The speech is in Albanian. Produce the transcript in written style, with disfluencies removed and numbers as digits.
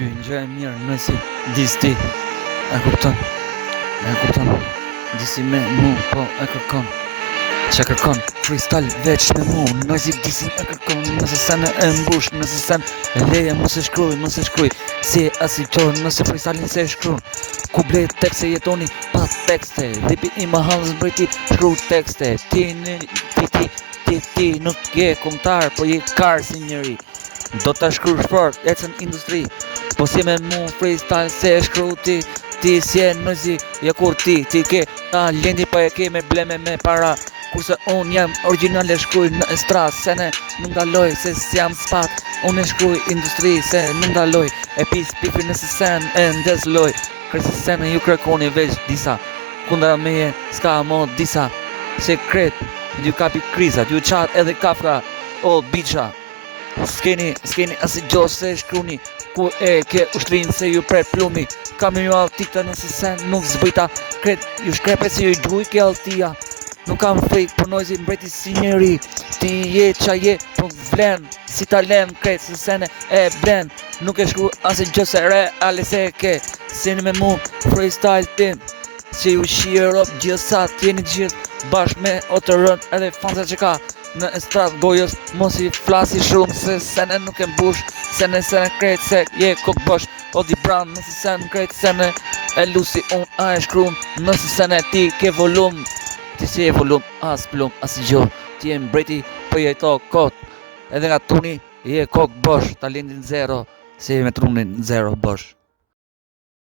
ty, gjë e mirë nësi disti. E kupton? Disi me mu, po e kërkon. Që kërkon, freestyle veç me mu. Nësi disi e kërkon, nëse sen e mbush, nëse sen e leje mos e shkruj. Si asi qorë, nëse freestyle se shkru. Ku ble tekste jetoni pa tekste. Lipi i ma halës mbreti shkru tekste. Ti nuk je komtar, po je kar si njëri. Do të shkru shport, ecën industri. Po si me mu freestyle se shkru ti. Ti si e nëzi, ja kur ti ke talenti pa e ke me bleme me para. Kurse unë jam original e shkruj në estras. Se ne nuk ndaloj se s'jam spat. Unë e shkruj industri se nuk ndaloj. E pis pipi nëse sen e ndesloj. Kresi sen e ju kërkoni veç disa. Kundra meje s'ka mo disa. Se kret, ju kapi krizat, ju qat edhe kafka. O bicha, s'keni asi gjo se shkruni. Ku e ke ushtrin se ju pret plumi. Kam ju altika nëse sen nuk zbita. Kret, ju shkrepe se ju gjuj ke altia. Nuk kam frikë për nojzi mbreti si njeri. Ti je qa je, po vlen si talent kret se sene e blen. Nuk e shkru asi gjo se reale se ke. Sini me mu freestyle tim. Që ju shiro gjithsa tjeni gjithë bashk me otërën edhe fansa që ka në estrat gojës. Mos i flasi shumë se sene nuk e mbush. Sene kret se je kok bosh. Odi Brown nëse sene kret sene e lusi unë a e shkrum. Nëse sene ti ke volum. Ti si e volum as plum as gjo. Ti e mbreti për jejto kot. Edhe nga tuni je kok bosh. Talentin zero. Si me trunin zero bosh.